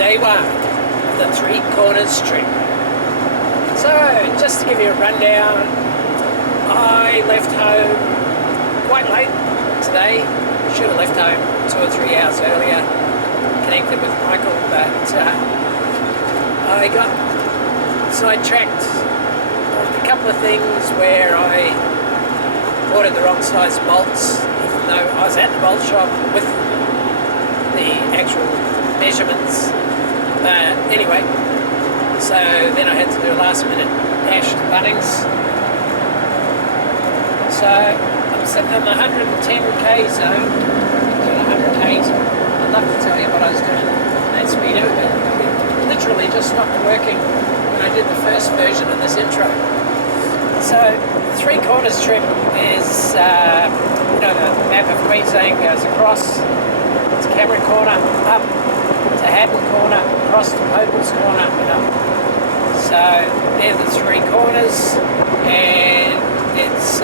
day one of the Three Corners trip. So, just to give you a rundown, I left home quite late today. Should have left home 2 or 3 hours earlier, connected with Michael, but I got sidetracked on a couple of things where I ordered the wrong size bolts, even though I was at the bolt shop with the actual measurements. But anyway, so then I had to do a last minute dash to Bunnings. So I'm sitting in the 110k zone, doing 108. I'd love to tell you what I was doing at speedo, but it literally just stopped working when I did the first version of this intro. So the Three Corners trip is, the map of Queensland goes across to Cameron Corner, up to Haddon Corner, across to Popel's Corner, and up. So they're the Three Corners, and it's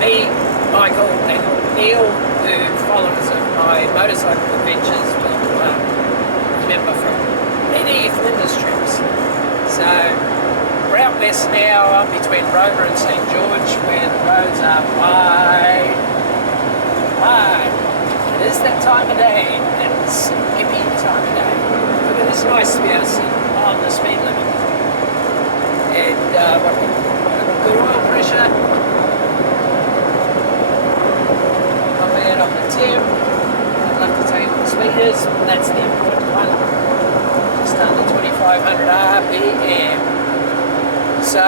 me, Michael, and Neil, who followers of my motorcycle adventures will remember from many Flinders trips. So we're out west now, between Roma and St George, where the roads are wide. It is that time of day, and it's hippie time of day. But it is nice to be able to see on the speed limit. And good oil pressure. Not bad on the tip. I'd love to tell you what the speed is, but that's the important one. Just under 2,500 RPM. So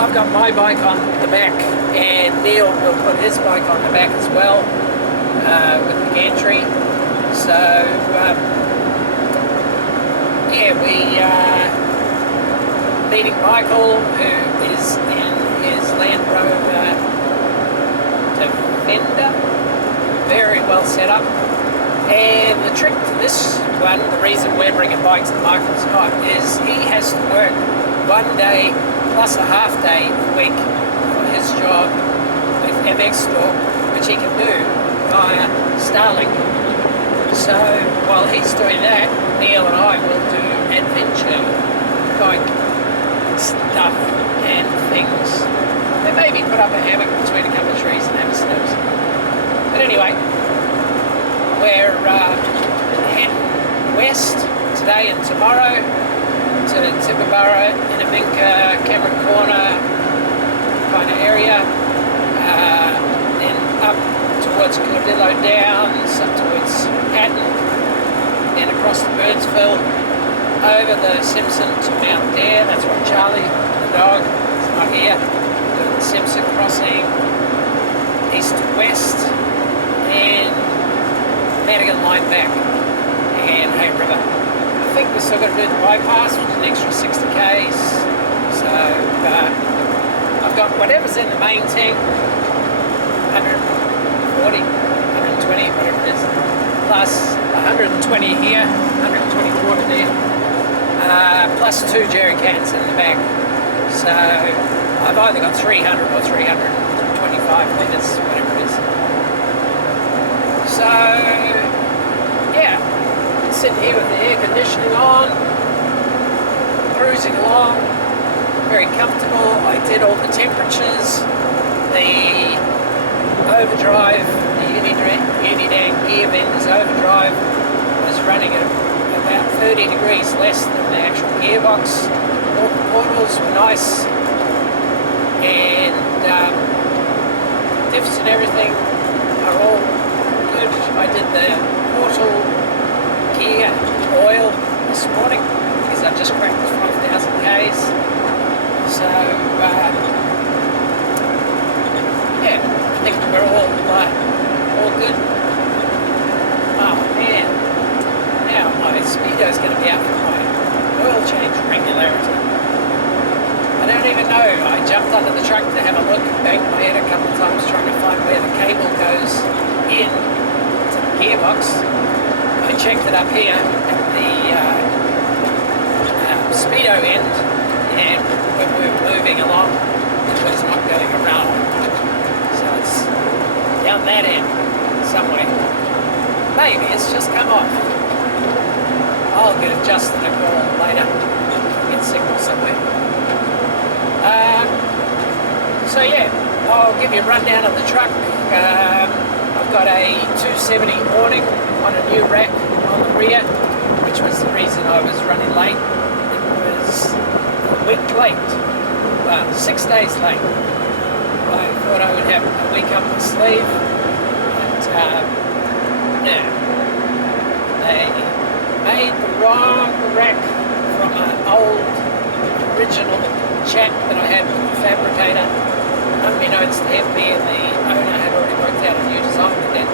I've got my bike on the back, and Neil will put his bike on the back as well with the gantry. So we meeting Michael, who is in his Land-Rover Defender, very well set up. And the trick to this one, the reason we're bringing bikes that Michael's got, is he has to work 1 day plus a half day a week for his job with MX Store, which he can do via Starlink. So while he's doing that, Neil and I will do adventure bike stuff and things. They maybe put up a hammock between a couple of trees and have a snooze. But anyway, we're heading west today and tomorrow to Tibooburra, Unimog, Cameron Corner kind of area, then up towards Goodooga Downs, up towards Haddon, then across to Birdsville, over the Simpson to Mount Dare. That's what Charlie, the dog, is not here, doing the Simpson crossing, east to west, and Madigan line back, and Hay River. I think we're still going to do the bypass, which is an extra 60 k's. So I've got whatever's in the main tank, 140, 120, whatever it is, plus 120 here, 120 quarter there, plus 2 jerry cans in the back. So I've either got 300 or 325 litres, whatever it is. So yeah, sitting here with the air conditioning on, cruising along, very comfortable. I did all the temperatures, the overdrive, the Unidang gear vendor's overdrive was running at about 30 degrees less than the actual gearbox. All the portals were nice, and diffs and everything are all good. I did the portal gear oil this morning because I've just cracked the 5,000 k's. So yeah, I think we're all good. Oh man, now my speedo's going to be out for my oil change regularity. I don't even know. I jumped under the truck to have a look, banged my head a couple of times trying to find where the cable goes in to the gearbox. I checked it up here at the speedo end, and when we were moving along, it was not going around. So it's down that end somewhere. Maybe it's just come off. I'll get Justin a call later. Get signal somewhere. So yeah, I'll give you a rundown of the truck. I've got a 270 awning on a new rack on the rear, which was the reason I was running late. It was a week late, well, 6 days late. I thought I would have a week up my sleeve, but no. They made the wrong rack from an old original chat that I had with the fabricator. Unbeknownst to him, me and the owner had already worked out a new design with them.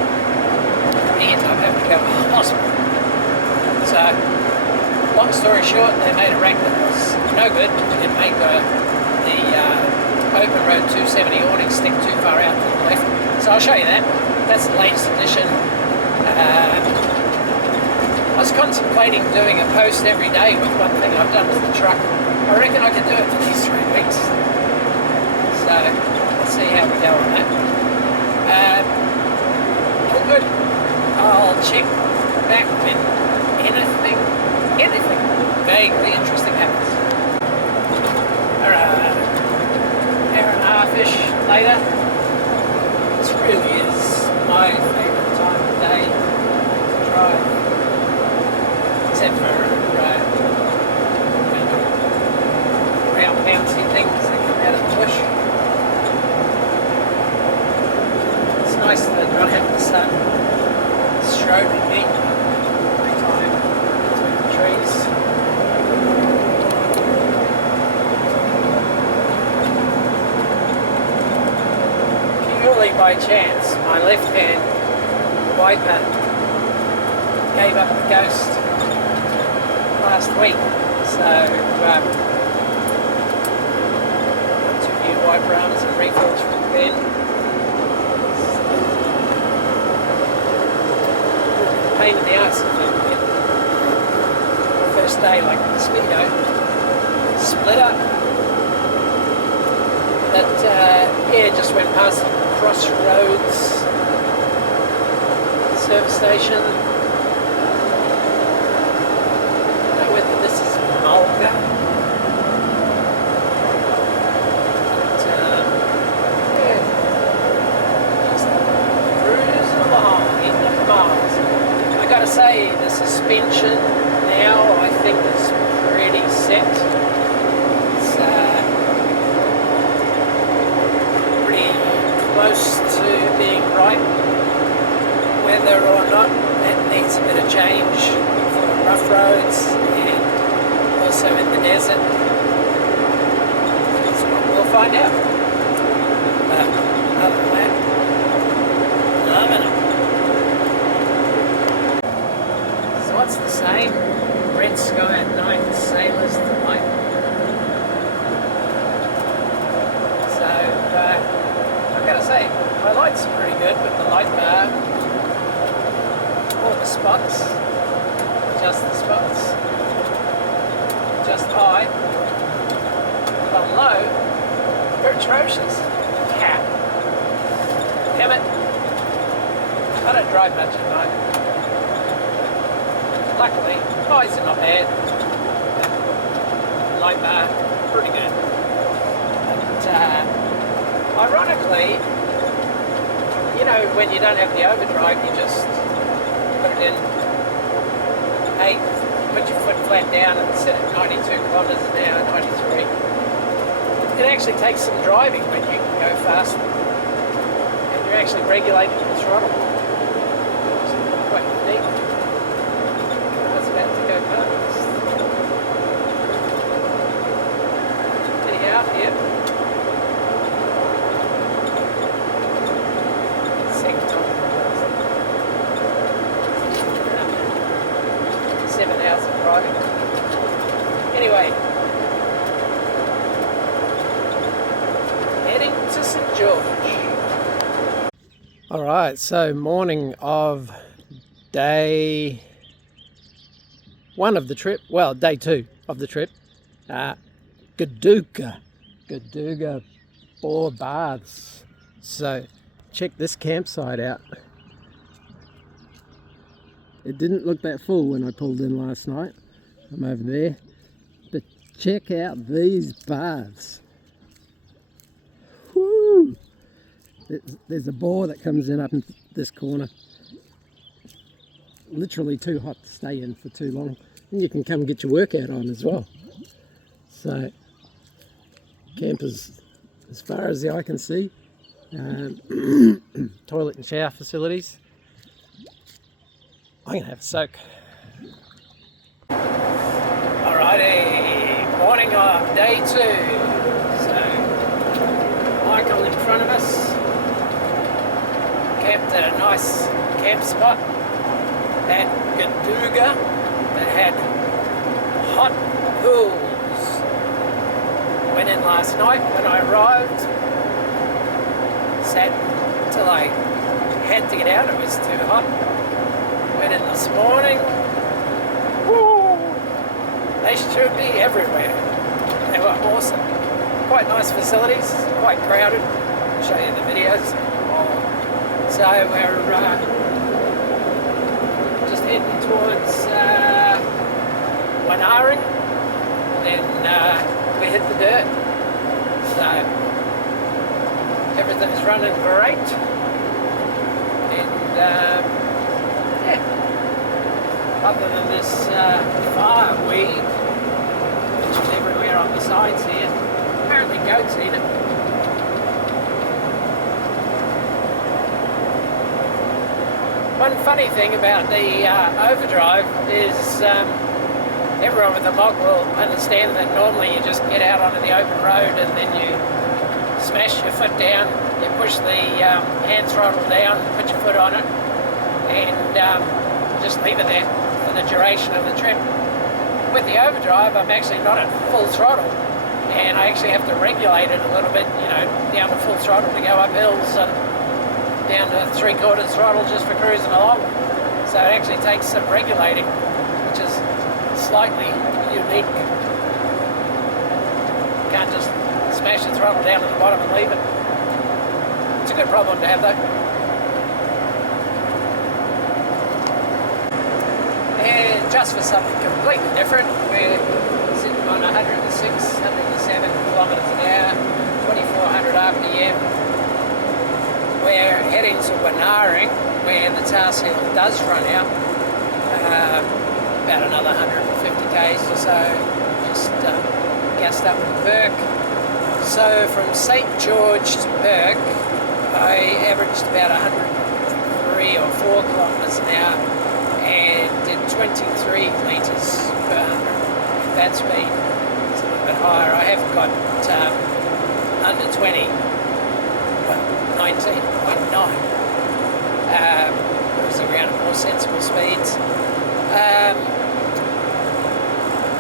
He ended up having to go to the hospital. So, long story short, they made a rack that was no good. It made the open road 270 awning stick too far out to the left. So I'll show you that. That's the latest edition. I was contemplating doing a post every day with one thing I've done with the truck. I reckon I could do it for these 3 weeks. So let's see how we go on that. All good. I'll check back when anything vaguely interesting happens. Alright, hour and a half-ish later. This really is my favourite time of day to drive. Except for round bouncy things that come out of the bush. It's nice to not have the sun strobing me every time between the trees. Purely by chance, my left-hand wiper gave up the ghost last week, so got 2 new wiper arms and refills from Ben. Pain in the ass the first day, like the speedo split up. That yeah, just went past Crossroads service station. Whether this is Mulga, but yeah, just cruising along, eating up the miles. I gotta say, the suspension now I think is pretty set. It's pretty close to being right. Whether or not that needs a bit of change for rough roads and also in the desert, that's what we'll find out. But other than that, loving it. So what's the same? Red sky at night, sailors delight. So I've got to say, my lights are pretty good with the light bar. All the spots, just the spots, just high, but on low, they're atrocious. Yeah. Damn it. I don't drive much at night. Luckily, highs are not bad. Light bar, pretty good. But ironically, you know, when you don't have the overdrive, you just put it in 8, put your foot flat down and set it 92 kilometres an hour, 93. It actually takes some driving when you can go faster. And you're actually regulating the throttle. It's quite unique. I was about to go past. Anyhow, yep. Second time. 7 hours of driving. Anyway, heading to St. George. Alright, so morning of day 1 of the trip, well, day 2 of the trip. Goodooga 4 baths. So check this campsite out. It didn't look that full when I pulled in last night. I'm over there. But check out these baths. Woo! There's a bore that comes in up in this corner. Literally too hot to stay in for too long. And you can come and get your workout on as well. So, campers as far as the eye can see. Toilet and shower facilities. I'm going to have a soak. Alrighty, morning of day 2. So, Michael in front of us. Camped at a nice camp spot at Goodooga that had hot pools. Went in last night when I arrived. Sat till I had to get out, it was too hot. Went in this morning. Woo! They should be everywhere. They were awesome. Quite nice facilities, quite crowded. I'll show you the videos. So we're just heading towards Wanaring, then we hit the dirt. So everything's running great, and yeah, other than this fireweed, which is everywhere on the sides here, apparently goats eat it. One funny thing about the overdrive is everyone with a mog will understand that normally you just get out onto the open road and then you smash your foot down, you push the hand throttle down, put your foot on it, and just leave it there for the duration of the trip. With the overdrive, I'm actually not at full throttle, and I actually have to regulate it a little bit, you know, down to full throttle to go up hills and down to 3/4 throttle just for cruising along. So it actually takes some regulating, which is slightly unique. You can't just smash the throttle down to the bottom and leave it. It's a good problem to have though. And just for something completely different, we're sitting on 106, 107 kilometres an hour, 2400 RPM. We're heading to Wanaring, where the tar seal does run out, about another 150 k's or so, just gassed up in Burke. So from St George to Burke, I averaged about 103 or 4 kilometres an hour and did 23 litres per 100. That speed is a little bit higher. I have got under 20. 19.9. It's around more sensible speeds.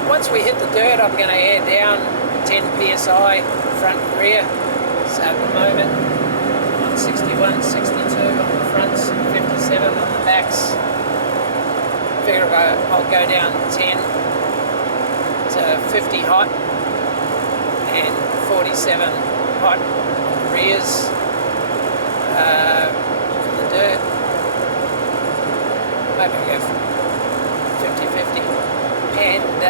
Once we hit the dirt, I'm going to air down 10 psi front and rear. So at the moment, on 61, 62 on the fronts, and 57 on the backs. Figure I'll go down 10 to 50 hot and 47 hot on the rears. For the dirt, maybe we'll go 50-50, and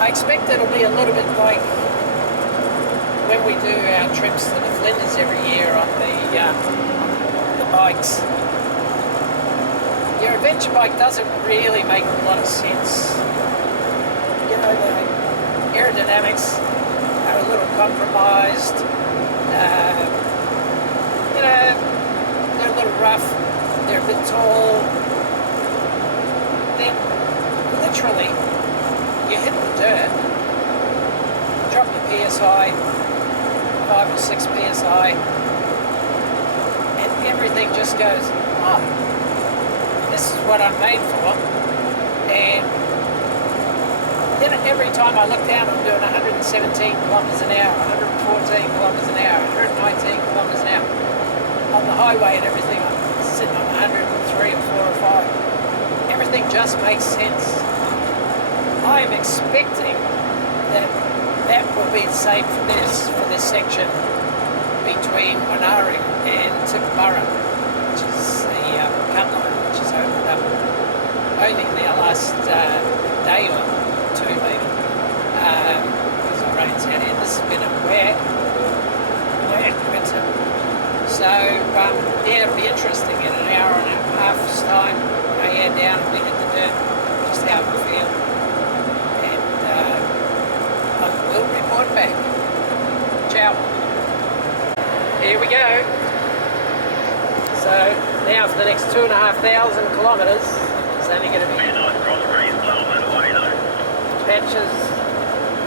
I expect it'll be a little bit like when we do our trips to the Flinders every year on the bikes. Your adventure bike doesn't really make a lot of sense. You know, the aerodynamics are a little compromised. You know, they're a little rough, they're a bit tall. Then, literally, you hit the dirt, drop your PSI, 5 or 6 PSI, and everything just goes, oh, this is what I'm made for. And then every time I look down, I'm doing 117 kilometres an hour, 114 kilometres an hour, 119 kilometres an hour. On the highway and everything, I'm sitting on 103 or 4 or 5. Everything just makes sense. I'm expecting that will be the same for this section between Wanaring and Tibooburra, which is the cut line, which is opened up. only in the last day or two maybe, because the rain's out here. This has been a wet winter. So yeah, it'll be interesting in an hour and a half's time. Go down and we hit the dirt, just how we feel, and I will report back. Ciao. Here we go. So now for the next 2,500 kilometres, it's only going to be patches,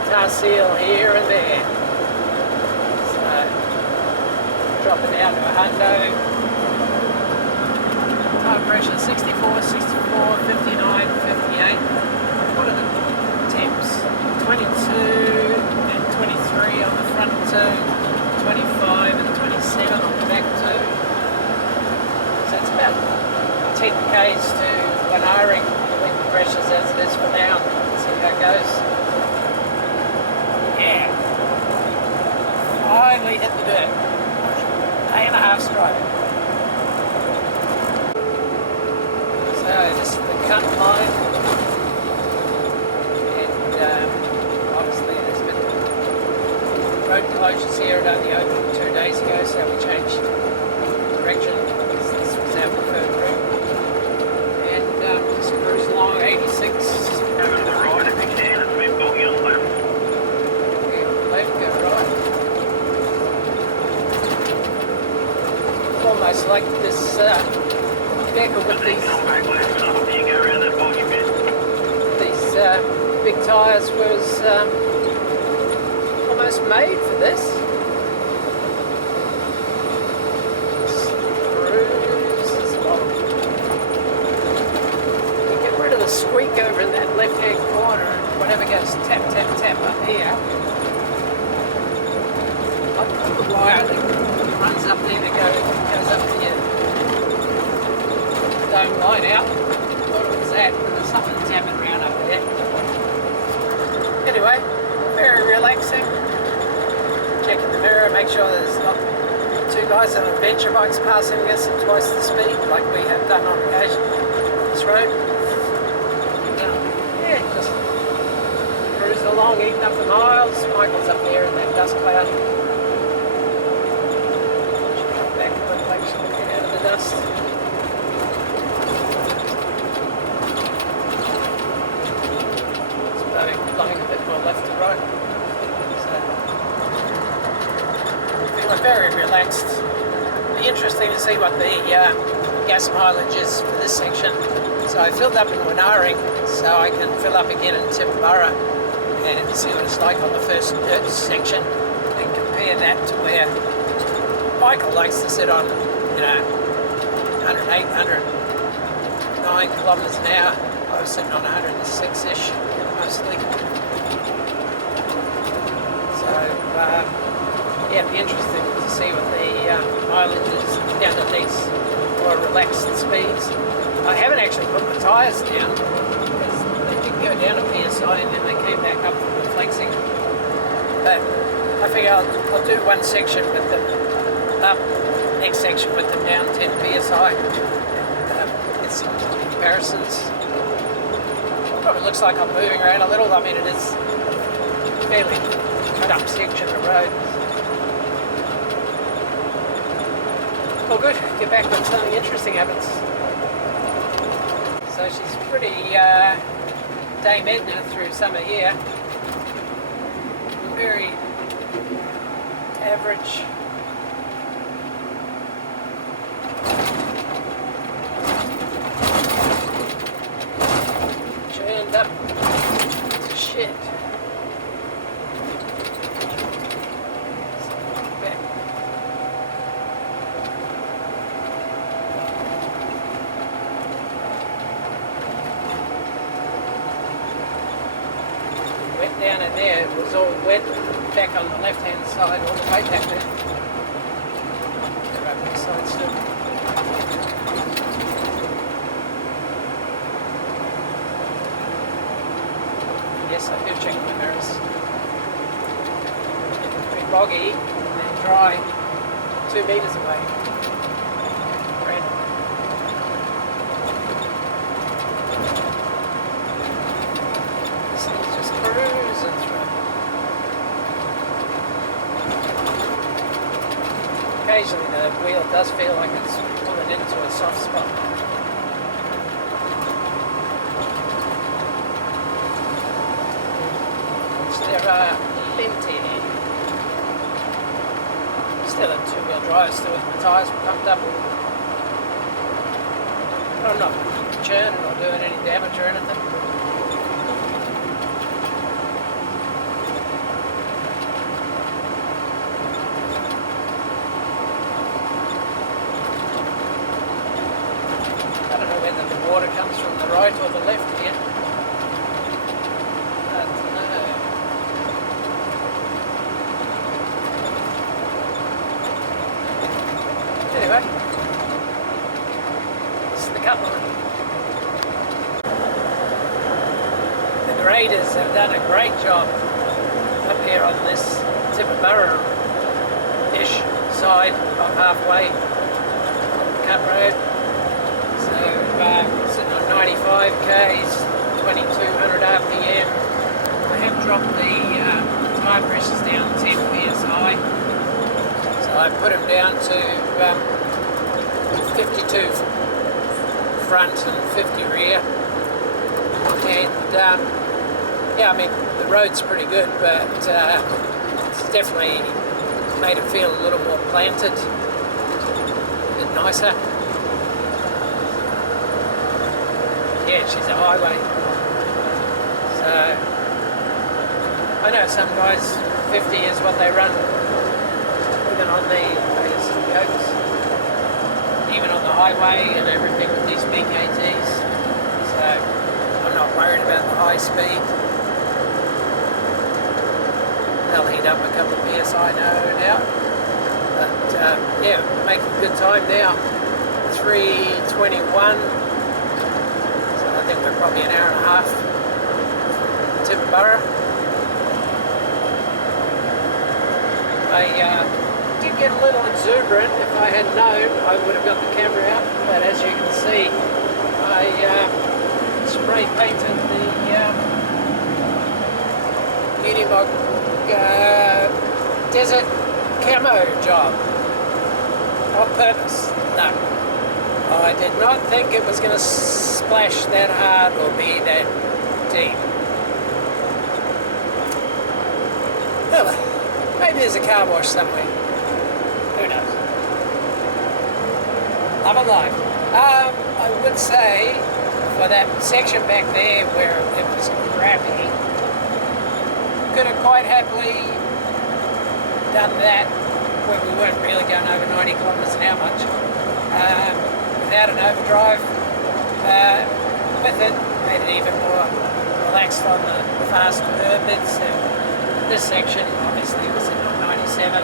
tar seal here and there. So dropping down to a hundo. Tire pressure 64, 64, 59, 58. What are the temps? 22 and 23 on the front two, 25 and 27 on the back two. So it's about 10 k's to Wanari. Leave the pressures as it is for now. See how it goes. Yeah. Finally hit the dirt. Day and a half straight. So this is the cut line, and obviously there's been road closures here. It only opened 2 days ago, so we changed direction because this was our preferred route. And just cruise along 86. Go to the right if you can, it's been boggy on the left. Yeah, left, go right. Almost like this Becker with these big tyres was almost made for this. Cruise along. Get rid of the squeak over in that left-hand corner and whatever goes tap, tap, tap up here. I put the wire that runs up there goes up to your dome line out. Thought it was that, but there's something tapping around up there. Anyway, very relaxing. Checking the mirror, make sure there's not two guys on adventure bikes passing us at twice the speed, like we have done on occasion on this road. Yeah, just cruising along, eating up the miles. Michael's up there in that dust cloud. Should come back a little actually, get out of the dust. Blowing a bit more left to right. So, feeling very relaxed. It'll be interesting to see what the gas mileage is for this section. So I filled up in Wanari, so I can fill up again in Tibooburra and see what it's like on the first dirt section and compare that to where Michael likes to sit on, 108, 109 kilometres an hour. I was sitting on 106-ish. Mostly. So, yeah, it'd be interesting to see what the mileage is down at these more relaxed speeds. I haven't actually put my tyres down because they did go down a PSI and then they came back up from the flexing. But I figure I'll do one section with them up, next section with them down 10 PSI and get some comparisons. Probably looks like I'm moving around a little. I mean, it is a fairly cut up section of road. Well, good. Get back when something interesting happens. So she's pretty Dame Edna through summer here. Very average. Churned up to shit. Back. Wet down in there, it was all wet back on the left hand side all the way back there. Right back side still. Yes, I do check my mirrors. Pretty boggy and dry 2 metres away. Red. occasionally the wheel does feel like it's pulling into a soft spot. There are plenty. Still in two-wheel drive, still with my tyres pumped up. I'm not churning or doing any damage or anything. I don't know whether the water comes from the right or the left here. I don't know. Anyway, this is the Cutler. The graders have done a great job up here on this Tibooburra-ish side of halfway on the Cut Road. So sitting on 95 k's, 2200 RPM. I have dropped the tyre pressures down 10 psi. I put them down to 52 front and 50 rear, and yeah, I mean the road's pretty good, but it's definitely made it feel a little more planted, a bit nicer. Yeah, she's a highway, so I know some guys 50 is what they run. Even on the yokes, even on the highway and everything with these BKTs, so I'm not worried about the high speed. They'll heat up a couple of PSI, no doubt, but yeah, making good time now. 3:21, so I think we're probably an hour and a half from Tibooburra. Did get a little exuberant. If I had known, I would have got the camera out, but as you can see, I spray painted the Unimog desert camo job on purpose. No, I did not think it was going to splash that hard or be that deep. Well, maybe there's a car wash somewhere. Who knows? Love and life. I would say for that section back there where it was crappy, could have quite happily done that where we weren't really going over 90 kilometres an hour much, without an overdrive. With it, made it even more relaxed on the fast curve bits. This section obviously was in 97.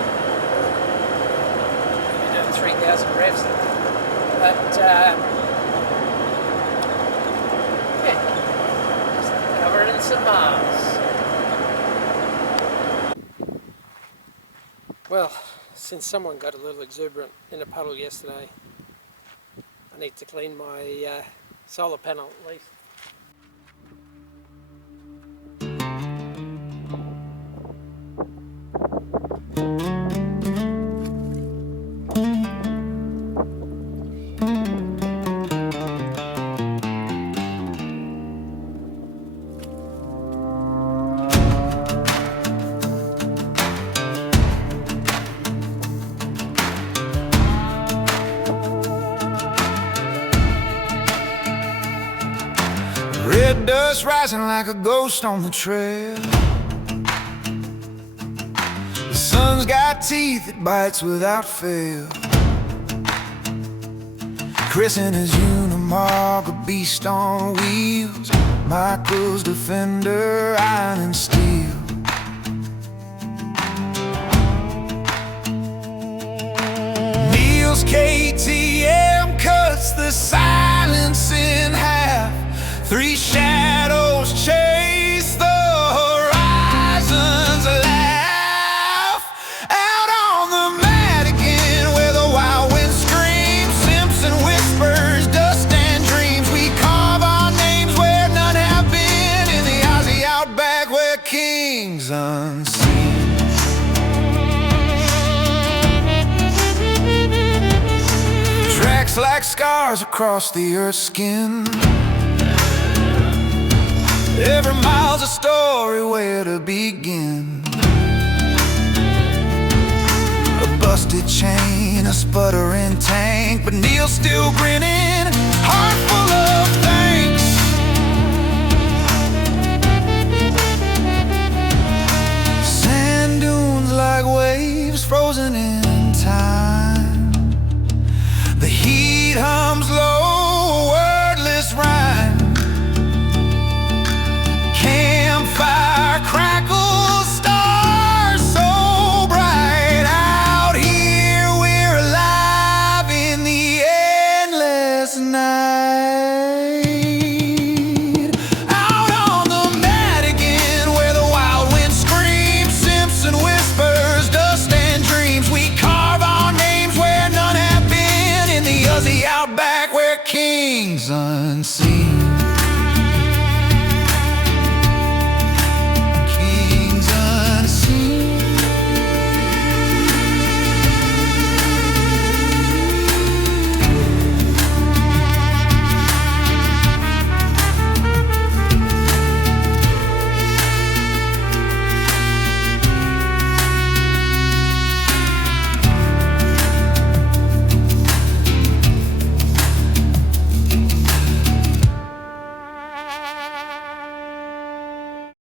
We're doing 3,000 revs, but yeah, just covered in some miles. Well, since someone got a little exuberant in a puddle yesterday, I need to clean my solar panel at least. Red dust rising like a ghost on the trail. The sun's got teeth, it bites without fail. Chris and his Unimog, a beast on wheels. Michael's Defender, iron and steel. Neil's KTM cuts the silence in half. Three shadows chase the horizon's laugh. Out on the Madigan where the wild wind screams, Simpson whispers, dust and dreams. We carve our names where none have been, in the Aussie outback where kings like scars across the earth's skin. Every mile's a story, where to begin? A busted chain, a sputtering tank, but Neil's still grinning, heart full of thanks. Sand dunes like waves frozen in time. The heat hums low